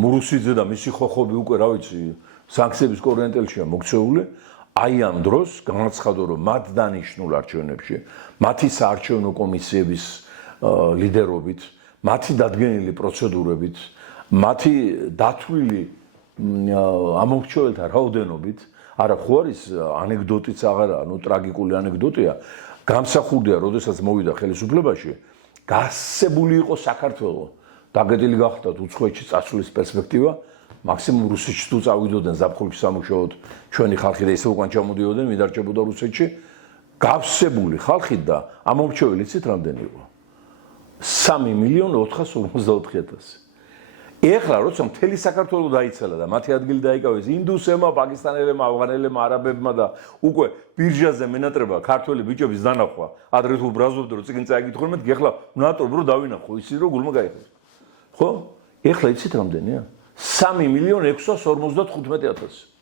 მურუსიძე და მისი ხოხობი უკვე რა ვიცი სანქციების კორიენტელშია მოქცეული აი ამ დროს განაცხადო რომ მათ დანიშნულ არჩევნებში მათი საარჩევნო კომისიების ლიდერობით მათი დადგენილი პროცედურებით მათი დათვლილი ამომრჩეველთა რაოდენობით არა ხო არის ანეკდოტიც აღარაა ნუ ტრაგიკული ანეკდოტია გამსახურდია როდესაც მოვიდა ხელისუფლებაში გასწებული იყო საქართველო დაგედილი გახდათ უცხოეთში წასვლის პერსპექტივა მაქსიმუმ რუსეთში თუ წავიდოდნენ ზაფხულში სამუშაოდ ჩვენი ხალხი და ისე უკან ჩამოდიოდნენ მიდარჩებოდა რუსეთში გავსებული ხალხი და ამომრჩეველი იცით რამდენი იყო 3.454.000 ეხლა როცა მთელი საქართველო დაიცალა და მათი ადგილი დაიკავეს ინდუსებმა, პაკისტანელებმა, ავღანელებმა, არაბებმა და უკვე ბირჟაზე მენატრება ქართველი ბიჭების დანახვა ადრე თუ ბრაზობდნენ რომ წიგნი წაიკითხონ მე ეხლა ნატო ბრო დავინახო ისი რომ გულმა გაიხეს ხო ეხლა იცით რამდენია 3.655.000